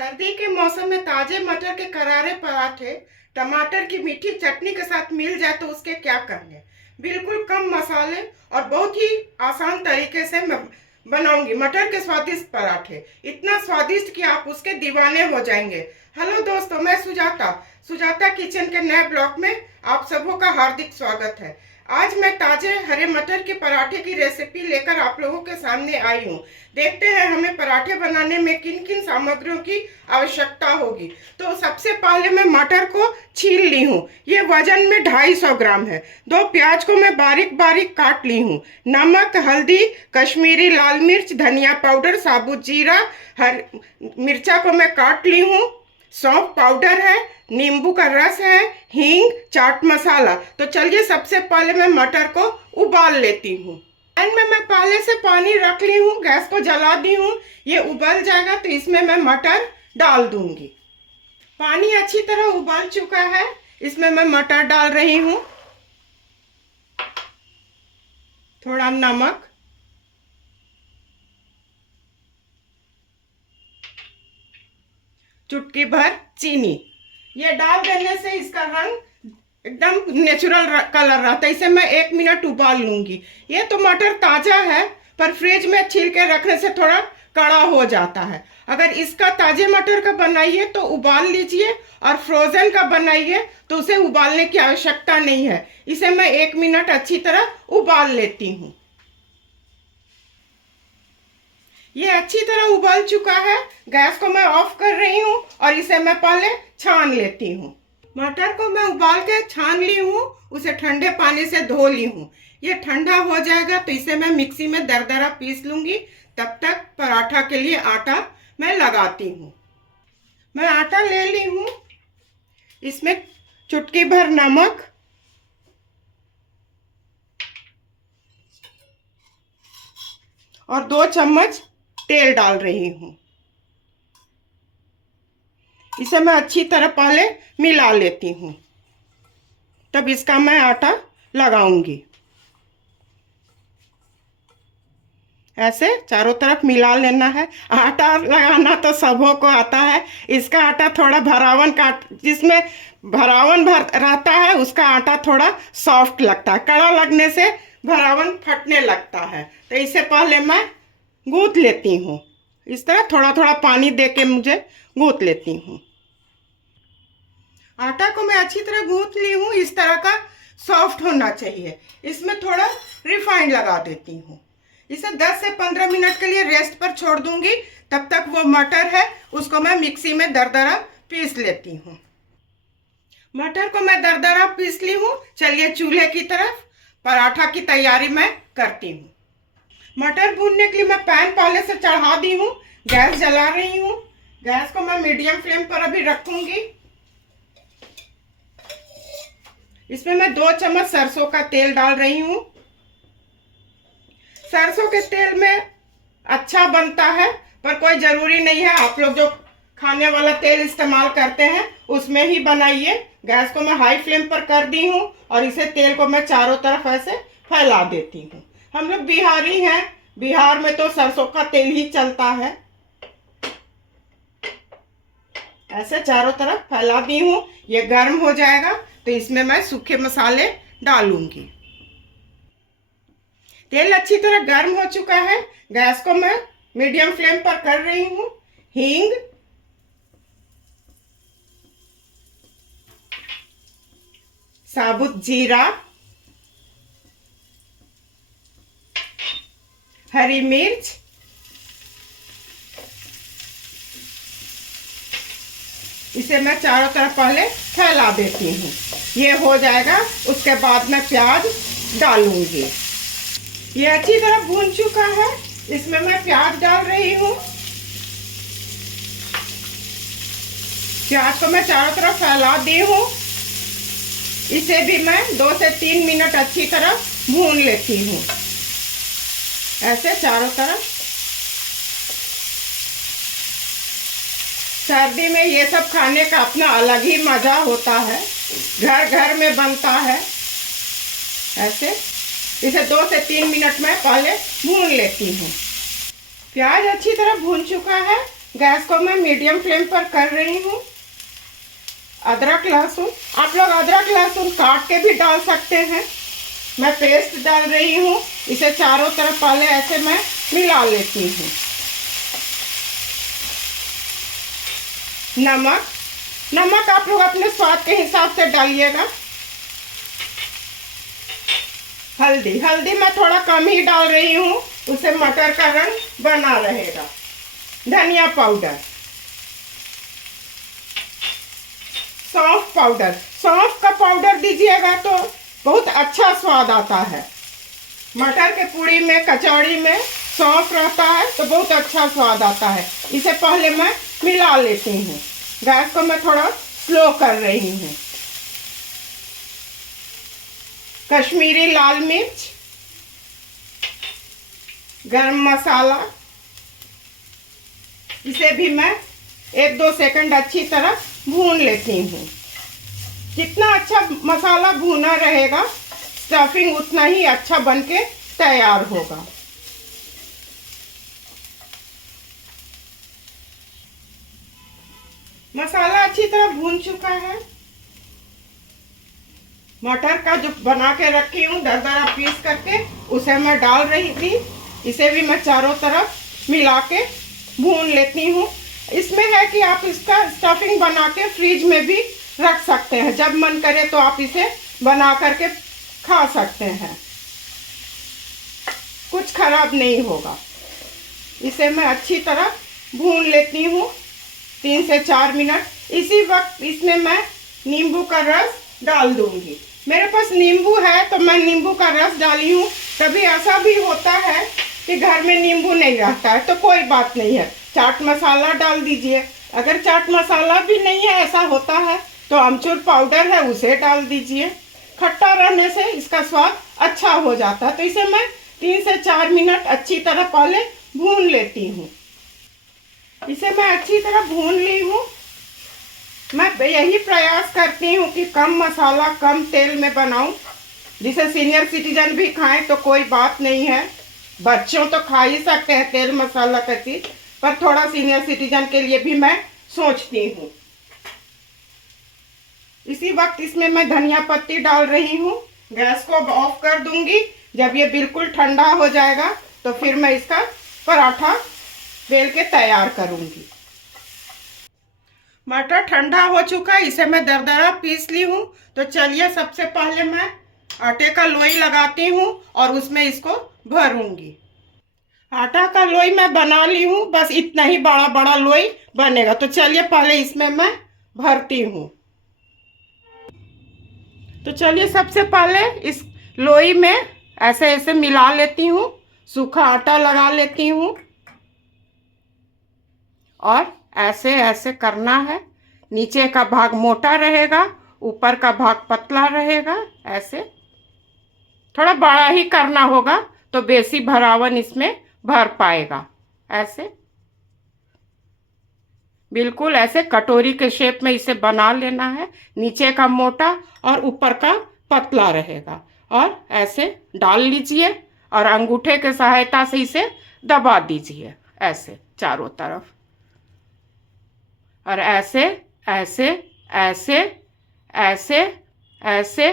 सर्दी के मौसम में ताजे मटर के करारे पराठे टमाटर की मीठी चटनी के साथ मिल जाए तो उसके क्या कहने। बिल्कुल कम मसाले और बहुत ही आसान तरीके से मैं बनाऊंगी मटर के स्वादिष्ट पराठे, इतना स्वादिष्ट कि आप उसके दीवाने हो जाएंगे। हेलो दोस्तों, मैं सुजाता सुजाता किचन के नए ब्लॉग में आप सबों का हार्दिक स्वागत है। आज मैं ताजे हरे मटर के पराठे की रेसिपी लेकर आप लोगों के सामने आई हूँ। देखते हैं हमें पराठे बनाने में किन किन सामग्रियों की आवश्यकता होगी। तो सबसे पहले मैं मटर को छील ली हूँ। ये वजन में 250 ग्राम है। 2 प्याज को मैं बारीक बारीक काट ली हूँ। नमक, हल्दी, कश्मीरी लाल मिर्च, धनिया पाउडर, साबुत जीरा, हर मिर्चा को मैं काट ली हूँ। सौंफ पाउडर है, नींबू का रस है, हींग, चाट मसाला। तो चलिए सबसे पहले मैं मटर को उबाल लेती हूँ। पैन में मैं पहले से पानी रख ली हूँ, गैस को जला दी हूँ। ये उबल जाएगा तो इसमें मैं मटर डाल दूंगी। पानी अच्छी तरह उबल चुका है, इसमें मैं मटर डाल रही हूँ। थोड़ा नमक, चुटकी भर चीनी। ये डाल देने से इसका रंग एकदम नेचुरल कलर रहता है। इसे मैं 1 मिनट उबाल लूंगी। ये तो मटर ताजा है, पर फ्रिज में छील के रखने से थोड़ा कड़ा हो जाता है। अगर इसका ताजे मटर का बनाइए तो उबाल लीजिए, और फ्रोजन का बनाइए तो उसे उबालने की आवश्यकता नहीं है। इसे मैं 1 मिनट अच्छी तरह उबाल लेती हूँ। ये अच्छी तरह उबल चुका है। गैस को मैं ऑफ कर रही हूँ और इसे मैं पहले छान लेती हूँ। मटर को मैं उबाल के छान ली हूँ, उसे ठंडे पानी से धो ली हूँ। ये ठंडा हो जाएगा तो इसे मैं मिक्सी में दरदरा पीस लूंगी। तब तक पराठा के लिए आटा मैं लगाती हूँ। मैं आटा ले ली हूँ। इसमें चुटकी भर नमक, और 2 चम्मच तेल डाल रही हूँ। इसे मैं अच्छी तरह पहले मिला लेती हूँ, तब इसका मैं आटा लगाऊंगी। ऐसे चारों तरफ मिला लेना है। आटा लगाना तो सबों को आता है। इसका आटा थोड़ा भरावन का, जिसमें भरावन भर रहता है उसका आटा थोड़ा सॉफ्ट लगता है। कड़ा लगने से भरावन फटने लगता है। तो इसे पहले मैं गूंथ लेती हूँ। इस तरह थोड़ा थोड़ा पानी दे के मुझे गूंथ लेती हूँ। आटा को मैं अच्छी तरह गूंथ ली हूँ। इस तरह का सॉफ्ट होना चाहिए। इसमें थोड़ा रिफाइंड लगा देती हूँ। इसे 10 से 15 मिनट के लिए रेस्ट पर छोड़ दूंगी। तब तक वो मटर है उसको मैं मिक्सी में दरदरा पीस लेती हूँ। मटर को मैं दरदरा पीस ली हूँ। चलिए चूल्हे की तरफ पराठा की तैयारी मैं करती हूँ। मटर भूनने के लिए मैं पैन पहले से चढ़ा दी हूँ। गैस जला रही हूँ। गैस को मैं मीडियम फ्लेम पर अभी रखूंगी। इसमें मैं 2 चम्मच सरसों का तेल डाल रही हूँ। सरसों के तेल में अच्छा बनता है, पर कोई जरूरी नहीं है। आप लोग जो खाने वाला तेल इस्तेमाल करते हैं उसमें ही बनाइए। गैस को मैं हाई फ्लेम पर कर दी हूँ और इसे तेल को मैं चारों तरफ ऐसे फैला देती हूँ। हम लोग बिहारी हैं, बिहार में तो सरसों का तेल ही चलता है। ऐसे चारों तरफ फैला दी हूँ। ये गर्म हो जाएगा तो इसमें मैं सूखे मसाले डालूंगी। तेल अच्छी तरह गर्म हो चुका है। गैस को मैं मीडियम फ्लेम पर कर रही हूँ। हींग, साबुत जीरा, हरी मिर्च, इसे मैं चारों तरफ पहले फैला देती हूँ। ये हो जाएगा, उसके बाद मैं प्याज डालूंगी। ये अच्छी तरह भून चुका है। इसमें मैं प्याज डाल रही हूँ। प्याज को मैं चारों तरफ फैला दी हूँ। इसे भी मैं 2 से 3 मिनट अच्छी तरह भून लेती हूँ। ऐसे चारों तरफ। सर्दी में ये सब खाने का अपना अलग ही मजा होता है। घर घर में बनता है। ऐसे इसे 2 से 3 मिनट में पहले भून लेती हूँ। प्याज अच्छी तरह भून चुका है। गैस को मैं मीडियम फ्लेम पर कर रही हूँ। अदरक लहसुन, आप लोग अदरक लहसुन काट के भी डाल सकते हैं। मैं पेस्ट डाल रही हूँ। इसे चारों तरफ पहले ऐसे मैं मिला लेती हूँ। नमक आप लोग अपने स्वाद के हिसाब से डालिएगा। हल्दी मैं थोड़ा कम ही डाल रही हूँ, उससे मटर का रंग बना रहेगा। धनिया पाउडर, सौंफ का पाउडर दीजिएगा तो बहुत अच्छा स्वाद आता है। मटर के पूड़ी में, कचौड़ी में सौंफ रहता है तो बहुत अच्छा स्वाद आता है। इसे पहले मैं मिला लेती हूँ। गैस को मैं थोड़ा स्लो कर रही हूँ। कश्मीरी लाल मिर्च, गरम मसाला, इसे भी मैं 1-2 सेकंड अच्छी तरह भून लेती हूँ। जितना अच्छा मसाला भुना रहेगा, स्टफिंग उतना ही अच्छा बनके तैयार होगा। मसाला अच्छी तरह भून चुका है। मटर का जो बना के रखी हूँ दरदरा पीस करके, उसे मैं डाल रही थी। इसे भी मैं चारों तरफ मिला के भून लेती हूँ। इसमें है कि आप इसका स्टफिंग बना के फ्रिज में भी रख सकते हैं। जब मन करे तो आप इसे बना करके खा सकते हैं, कुछ खराब नहीं होगा। इसे मैं अच्छी तरह भून लेती हूँ 3 से 4 मिनट। इसी वक्त इसमें मैं नींबू का रस डाल दूंगी। मेरे पास नींबू है तो मैं नींबू का रस डाली हूँ। कभी ऐसा भी होता है कि घर में नींबू नहीं रहता है तो कोई बात नहीं है, चाट मसाला डाल दीजिए। अगर चाट मसाला भी नहीं है, ऐसा होता है, तो अमचूर पाउडर है उसे डाल दीजिए। खट्टा रहने से इसका स्वाद अच्छा हो जाता है। तो इसे मैं 3 से 4 मिनट अच्छी तरह पहले भून लेती हूँ। इसे मैं अच्छी तरह भून ली हूँ। मैं यही प्रयास करती हूँ कि कम मसाला कम तेल में बनाऊँ, जिसे सीनियर सिटीजन भी खाएं तो कोई बात नहीं है। बच्चों तो खा ही सकते हैं तेल मसाला का चीज, पर थोड़ा सीनियर सिटीजन के लिए भी मैं सोचती हूँ। इसी वक्त इसमें मैं धनिया पत्ती डाल रही हूँ। गैस को ऑफ कर दूंगी। जब ये बिल्कुल ठंडा हो जाएगा तो फिर मैं इसका पराठा बेल के तैयार करूंगी। मटर ठंडा हो चुका है, इसे मैं दरदरा पीस ली हूँ। तो चलिए सबसे पहले मैं आटे का लोई लगाती हूँ और उसमें इसको भरूंगी। आटा का लोई मैं बना ली हूँ, बस इतना ही बड़ा बड़ा लोई बनेगा। तो चलिए पहले इसमें मैं भरती हूँ। तो चलिए सबसे पहले इस लोई में ऐसे ऐसे मिला लेती हूँ, सूखा आटा लगा लेती हूँ और ऐसे ऐसे करना है। नीचे का भाग मोटा रहेगा, ऊपर का भाग पतला रहेगा। ऐसे थोड़ा बड़ा ही करना होगा तो बेसी भरावन इसमें भर पाएगा। ऐसे बिल्कुल ऐसे कटोरी के शेप में इसे बना लेना है। नीचे का मोटा और ऊपर का पतला रहेगा। और ऐसे डाल लीजिए और अंगूठे के सहायता से इसे दबा दीजिए ऐसे चारों तरफ। और ऐसे ऐसे ऐसे ऐसे ऐसे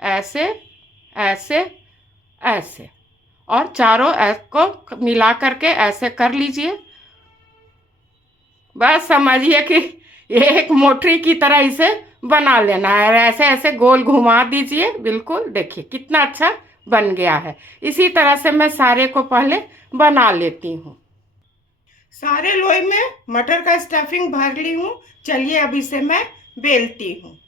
ऐसे ऐसे ऐसे और चारों को मिला करके ऐसे कर लीजिए। बस समझिए कि ये एक मोटरी की तरह इसे बना लेना है और ऐसे ऐसे गोल घुमा दीजिए। बिल्कुल देखिए कितना अच्छा बन गया है। इसी तरह से मैं सारे को पहले बना लेती हूँ। सारे लोई में मटर का स्टफिंग भर ली हूँ। चलिए अब इसे मैं बेलती हूँ।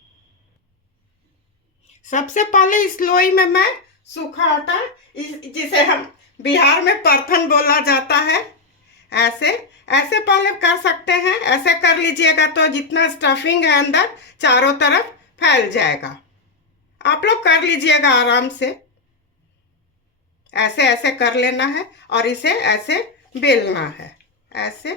सबसे पहले इस लोई में मैं सूखा आटा, जिसे हम बिहार में परथन बोला जाता है, ऐसे ऐसे पहले कर सकते हैं। ऐसे कर लीजिएगा तो जितना स्टफिंग है अंदर चारों तरफ फैल जाएगा। आप लोग कर लीजिएगा आराम से। ऐसे ऐसे कर लेना है और इसे ऐसे बेलना है। ऐसे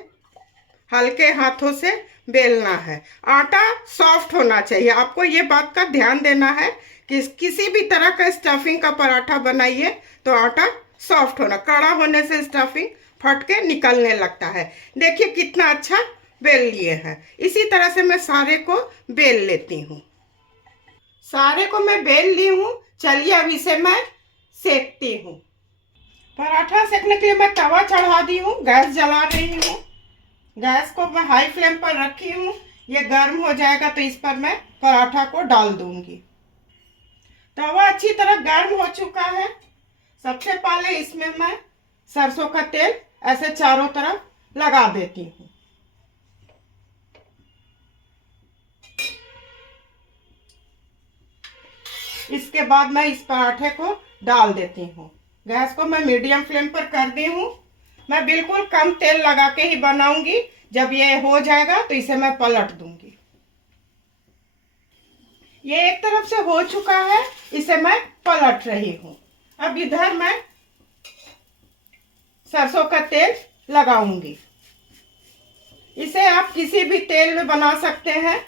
हल्के हाथों से बेलना है। आटा सॉफ्ट होना चाहिए। आपको ये बात का ध्यान देना है कि किसी भी तरह का स्टफिंग का पराठा बनाइए तो आटा सॉफ्ट होना, कड़ा होने से स्टफिंग फट के निकलने लगता है। देखिए कितना अच्छा बेल लिए हैं। इसी तरह से मैं सारे को बेल लेती हूँ। सारे को मैं बेल ली हूँ। चलिए अब इसे मैं सेकती हूँ। पराठा सेकने के लिए मैं तवा चढ़ा दी हूँ, गैस जला रही हूँ। गैस को मैं हाई फ्लेम पर रखी हूँ। ये गर्म हो जाएगा तो इस पर मैं पराठा को डाल दूंगी। तवा अच्छी तरह गर्म हो चुका है। सबसे पहले इसमें मैं सरसों का तेल ऐसे चारों तरफ लगा देती हूँ। इसके बाद मैं इस पराठे को डाल देती हूँ। गैस को मैं मीडियम फ्लेम पर कर दी हूँ। मैं बिल्कुल कम तेल लगा के ही बनाऊंगी। जब ये हो जाएगा तो इसे मैं पलट दूंगी। ये एक तरफ से हो चुका है, इसे मैं पलट रही हूँ। अब इधर मैं सरसों का तेल लगाऊंगी। इसे आप किसी भी तेल में बना सकते हैं।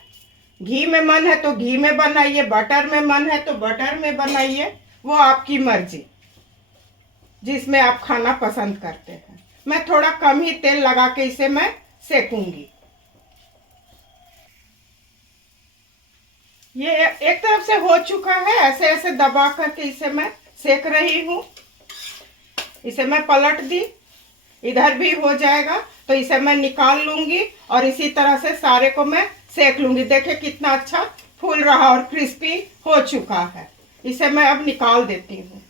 घी में मन है तो घी में बनाइए, बटर में मन है तो बटर में बनाइए, वो आपकी मर्जी, जिसमें आप खाना पसंद करते हैं। मैं थोड़ा कम ही तेल लगा के इसे मैं सेकूंगी। ये एक तरफ से हो चुका है, ऐसे ऐसे दबा करके इसे मैं सेक रही हूँ। इसे मैं पलट दी, इधर भी हो जाएगा तो इसे मैं निकाल लूंगी और इसी तरह से सारे को मैं सेक लूंगी। देखिए कितना अच्छा फूल रहा और क्रिस्पी हो चुका है। इसे मैं अब निकाल देती हूँ।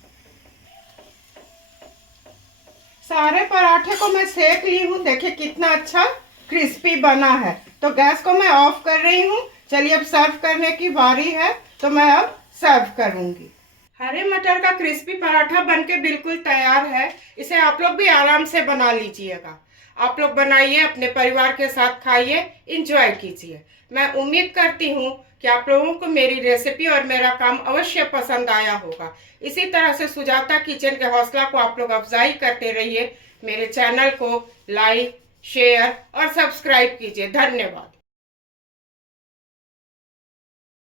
सारे पराठे को मैं सेक ली हूँ। देखिए कितना अच्छा क्रिस्पी बना है। तो गैस को मैं ऑफ कर रही हूँ। चलिए अब सर्व करने की बारी है, तो मैं अब सर्व करूंगी। हरे मटर का क्रिस्पी पराठा बनके बिल्कुल तैयार है। इसे आप लोग भी आराम से बना लीजिएगा। आप लोग बनाइए, अपने परिवार के साथ खाइए, इंजॉय कीजिए। मैं उम्मीद करती हूँ कि आप लोगों को मेरी रेसिपी और मेरा काम अवश्य पसंद आया होगा। इसी तरह से सुजाता किचन के हौसला को आप लोग अफजाई करते रहिए। मेरे चैनल को लाइक, शेयर और सब्सक्राइब कीजिए। धन्यवाद।